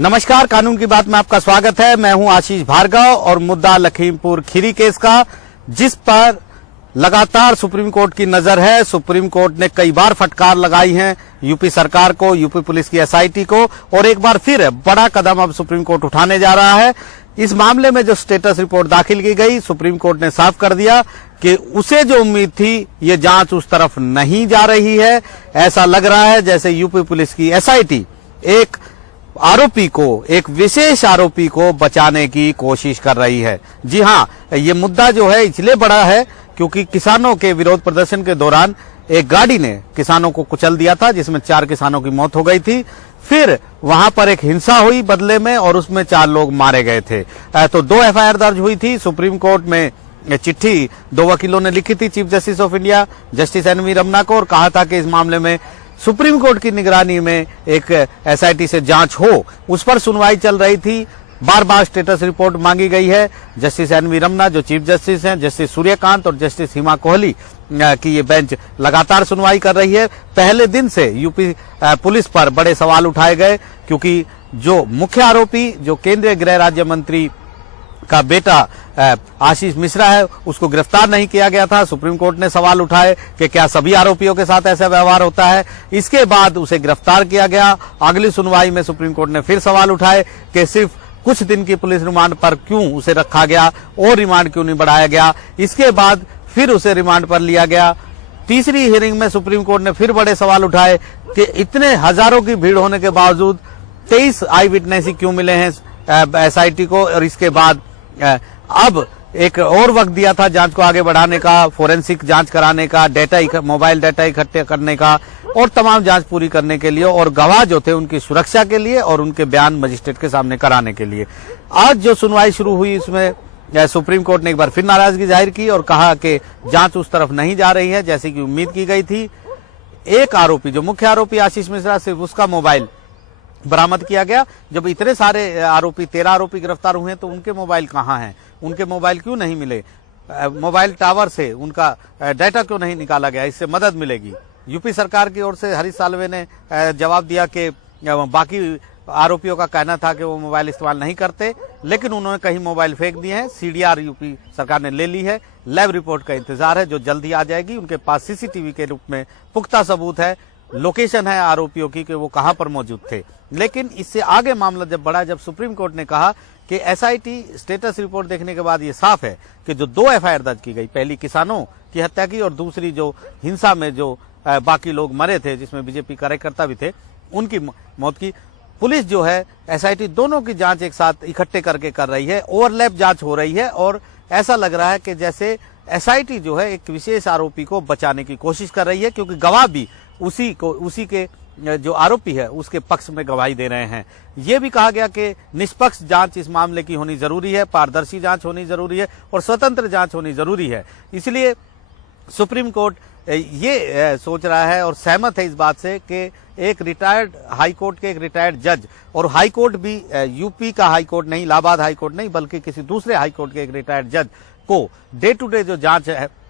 नमस्कार, कानून की बात में आपका स्वागत है। मैं हूं आशीष भार्गव और मुद्दा लखीमपुर खीरी केस का, जिस पर लगातार सुप्रीम कोर्ट की नजर है। सुप्रीम कोर्ट ने कई बार फटकार लगाई है यूपी सरकार को, यूपी पुलिस की एसआईटी को, और एक बार फिर बड़ा कदम अब सुप्रीम कोर्ट उठाने जा रहा है। इस मामले में जो स्टेटस रिपोर्ट दाखिल की गई, सुप्रीम कोर्ट ने साफ कर दिया कि उसे जो उम्मीद थी ये जांच उस तरफ नहीं जा रही है। ऐसा लग रहा है जैसे यूपी पुलिस की एसआईटी एक आरोपी को, एक विशेष आरोपी को बचाने की कोशिश कर रही है। जी हां, ये मुद्दा जो है इसलिए बड़ा है क्योंकि किसानों के विरोध प्रदर्शन के दौरान एक गाड़ी ने किसानों को कुचल दिया था, जिसमें 4 किसानों की मौत हो गई थी। फिर वहां पर एक हिंसा हुई बदले में और उसमें 4 लोग मारे गए थे। तो 2 एफआईआर दर्ज हुई थी। सुप्रीम कोर्ट में चिट्ठी 2 वकीलों ने लिखी थी chief justice of India justice N V Ramana को, और कहा था कि इस मामले में सुप्रीम कोर्ट की निगरानी में एक एसआईटी से जांच हो। उस पर सुनवाई चल रही थी। बार बार स्टेटस रिपोर्ट मांगी गई है। जस्टिस एनवी रमन्ना जो चीफ जस्टिस हैं, जस्टिस सूर्यकांत और जस्टिस हिमा कोहली की ये बेंच लगातार सुनवाई कर रही है। पहले दिन से यूपी पुलिस पर बड़े सवाल उठाए गए क्योंकि जो मुख्य आरोपी, जो केंद्रीय गृह राज्य मंत्री का बेटा आशीष मिश्रा है, उसको गिरफ्तार नहीं किया गया था। सुप्रीम कोर्ट ने सवाल उठाए कि क्या सभी आरोपियों के साथ ऐसा व्यवहार होता है। इसके बाद उसे गिरफ्तार किया गया। अगली सुनवाई में सुप्रीम कोर्ट ने फिर सवाल उठाए कि सिर्फ कुछ दिन की पुलिस रिमांड पर क्यों उसे रखा गया और रिमांड क्यों नहीं बढ़ाया गया। इसके बाद फिर उसे रिमांड पर लिया गया। तीसरी हियरिंग में सुप्रीम कोर्ट ने फिर बड़े सवाल उठाए कि इतने हजारों की भीड़ होने के बावजूद 23 आई विटनेस क्यों मिले हैं एसआईटी को, और इसके बाद अब एक और वक्त दिया था जांच को आगे बढ़ाने का, फोरेंसिक जांच कराने का, मोबाइल डाटा इकट्ठे करने का और तमाम जांच पूरी करने के लिए, और गवाह जो थे उनकी सुरक्षा के लिए और उनके बयान मजिस्ट्रेट के सामने कराने के लिए। आज जो सुनवाई शुरू हुई इसमें सुप्रीम कोर्ट ने एक बार फिर नाराजगी जाहिर की और कहा कि जांच उस तरफ नहीं जा रही है जैसी कि उम्मीद की गई थी। एक आरोपी, जो मुख्य आरोपी आशीष मिश्रा, सिर्फ उसका मोबाइल बरामद किया गया। जब इतने सारे आरोपी, 13 आरोपी गिरफ्तार हुए तो उनके मोबाइल कहां हैं, उनके मोबाइल क्यों नहीं मिले, मोबाइल टावर से उनका डाटा क्यों नहीं निकाला गया, इससे मदद मिलेगी। यूपी सरकार की ओर से हरीश साल्वे ने जवाब दिया कि बाकी आरोपियों का कहना था कि वो मोबाइल इस्तेमाल नहीं करते, लेकिन उन्होंने कहीं मोबाइल फेंक दिए हैं। सीडीआर यूपी सरकार ने ले ली है। लैब रिपोर्ट का इंतजार है जो जल्द ही आ जाएगी। उनके पास सीसीटीवी के रूप में पुख्ता सबूत है, लोकेशन है आरोपियों की कि वो कहां पर मौजूद थे। लेकिन इससे आगे मामला जब बढ़ा, जब सुप्रीम कोर्ट ने कहा कि एसआईटी स्टेटस रिपोर्ट देखने के बाद ये साफ है कि जो 2 एफआईआर दर्ज की गई, पहली किसानों की हत्या की और दूसरी जो हिंसा में जो बाकी लोग मरे थे, जिसमें बीजेपी कार्यकर्ता भी थे, उनकी मौत की, पुलिस जो है एसआईटी दोनों की जांच एक साथ इकट्ठे करके कर रही है। ओवरलैप जांच हो रही है और ऐसा लग रहा है कि जैसे एसआईटी जो है एक विशेष आरोपी को बचाने की कोशिश कर रही है, क्योंकि गवाह भी उसी के जो आरोपी है उसके पक्ष में गवाही दे रहे हैं। यह भी कहा गया कि निष्पक्ष जांच इस मामले की होनी जरूरी है, पारदर्शी जांच होनी जरूरी है और स्वतंत्र जांच होनी जरूरी है। इसलिए सुप्रीम कोर्ट ये सोच रहा है और सहमत है इस बात से कि एक रिटायर्ड हाई कोर्ट के एक रिटायर्ड जज, और हाई कोर्ट भी यूपी का हाई कोर्ट नहीं, इलाहाबाद हाई कोर्ट नहीं, बल्कि किसी दूसरे हाई कोर्ट के एक रिटायर्ड जज को डे टू डे जो जांच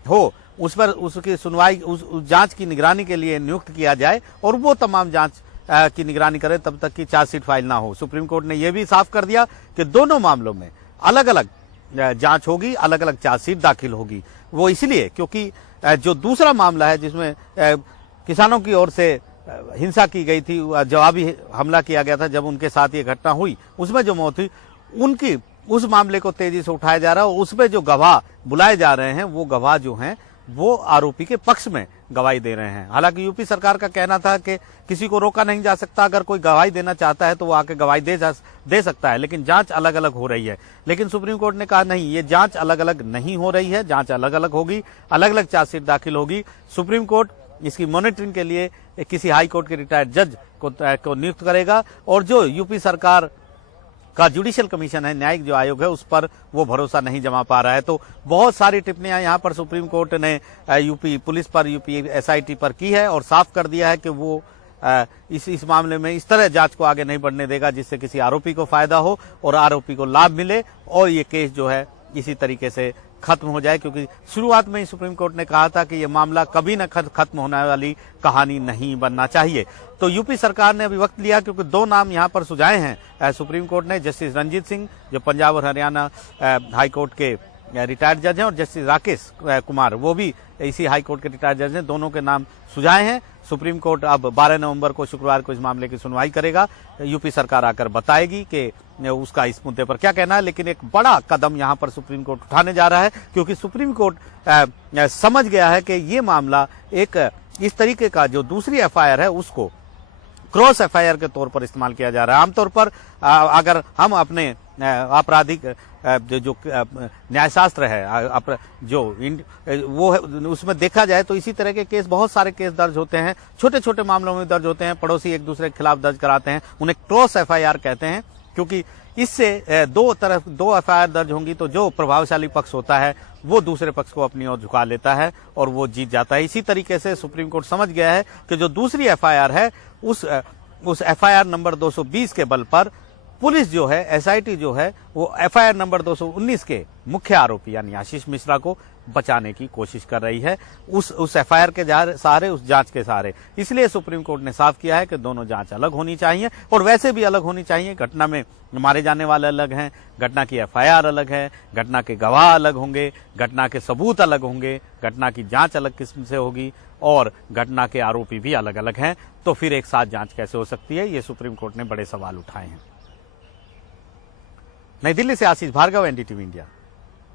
हो उस पर उसकी सुनवाई, उस जांच की निगरानी के लिए नियुक्त किया जाए और वो तमाम जांच की निगरानी करे तब तक की चार्जशीट फाइल ना हो। सुप्रीम कोर्ट ने यह भी साफ कर दिया कि दोनों मामलों में अलग अलग जांच होगी, अलग अलग चार्जशीट दाखिल होगी। वो इसलिए क्योंकि जो दूसरा मामला है जिसमें किसानों की ओर से हिंसा की गई थी, जवाबी हमला किया गया था जब उनके साथ ये घटना हुई, उसमें जो मौत हुई, उनकी उस मामले को तेजी से उठाया जा रहा है। उसमें जो गवाह बुलाए जा रहे हैं वो गवाह जो हैं वो आरोपी के पक्ष में गवाही दे रहे हैं। हालांकि यूपी सरकार का कहना था कि किसी को रोका नहीं जा सकता, अगर कोई गवाही देना चाहता है तो वो आके गवाही दे सकता है, लेकिन जांच अलग अलग हो रही है। लेकिन सुप्रीम कोर्ट ने कहा नहीं, ये जांच अलग अलग नहीं हो रही है, जांच अलग अलग होगी, अलग अलग चार्जशीट दाखिल होगी। सुप्रीम कोर्ट इसकी मॉनिटरिंग के लिए किसी हाई कोर्ट के रिटायर्ड जज को नियुक्त करेगा, और जो यूपी सरकार का जुडिशियल कमीशन है, न्यायिक जो आयोग है, उस पर वो भरोसा नहीं जमा पा रहा है। तो बहुत सारी टिप्पणियां यहाँ पर सुप्रीम कोर्ट ने यूपी पुलिस पर, यूपी एसआईटी पर की है और साफ कर दिया है कि वो इस मामले में इस तरह जांच को आगे नहीं बढ़ने देगा जिससे किसी आरोपी को फायदा हो और आरोपी को लाभ मिले और ये केस जो है इसी तरीके से खत्म हो जाए, क्योंकि शुरुआत में ही सुप्रीम कोर्ट ने कहा था कि ये मामला कभी न खत्म होने वाली कहानी नहीं बनना चाहिए। तो यूपी सरकार ने अभी वक्त लिया, क्योंकि 2 नाम यहां पर सुझाए हैं सुप्रीम कोर्ट ने, जस्टिस रंजीत सिंह जो पंजाब और हरियाणा हाई कोर्ट के रिटायर्ड जज हैं, और जस्टिस राकेश कुमार वो भी इसी हाई कोर्ट के रिटायर्ड जज हैं। दोनों के नाम सुझाए हैं। सुप्रीम कोर्ट अब 12 नवंबर को शुक्रवार को इस मामले की सुनवाई करेगा। यूपी सरकार आकर बताएगी कि उसका इस मुद्दे पर क्या कहना है। लेकिन एक बड़ा कदम यहां पर सुप्रीम कोर्ट उठाने जा रहा है, क्योंकि सुप्रीम कोर्ट समझ गया है कि ये मामला एक इस तरीके का जो दूसरी एफआईआर है उसको क्रॉस एफआईआर के तौर पर इस्तेमाल किया जा रहा है। आमतौर पर अगर हम अपने आपराधिक जो न्यायशास्त्र है जो वो है उसमें देखा जाए तो इसी तरह के केस, बहुत सारे केस दर्ज होते हैं, छोटे छोटे मामलों में दर्ज होते हैं, पड़ोसी एक दूसरे के खिलाफ दर्ज कराते हैं, उन्हें क्रॉस एफआईआर कहते हैं। क्योंकि इससे दो एफआईआर दर्ज होंगी तो जो प्रभावशाली पक्ष होता है वो दूसरे पक्ष को अपनी ओर झुका लेता है और वो जीत जाता है। इसी तरीके से सुप्रीम कोर्ट समझ गया है कि जो दूसरी एफआईआर है उस एफआईआर नंबर 220 के बल पर पुलिस जो है, एसआईटी जो है, वो एफआईआर नंबर 219 के मुख्य आरोपी यानी आशीष मिश्रा को बचाने की कोशिश कर रही है उस एफआईआर के सहारे, उस जांच के सहारे। इसलिए सुप्रीम कोर्ट ने साफ किया है कि दोनों जांच अलग होनी चाहिए और वैसे भी अलग होनी चाहिए। घटना में मारे जाने वाले अलग हैं, घटना की एफआईआर अलग है, घटना के गवाह अलग होंगे, घटना के सबूत अलग होंगे, घटना की जांच अलग किस्म से होगी और घटना के आरोपी भी अलग अलग हैं। तो फिर एक साथ जांच कैसे हो सकती है, ये सुप्रीम कोर्ट ने बड़े सवाल उठाए हैं। नई दिल्ली से आशीष भार्गव, एनडीटीवी इंडिया।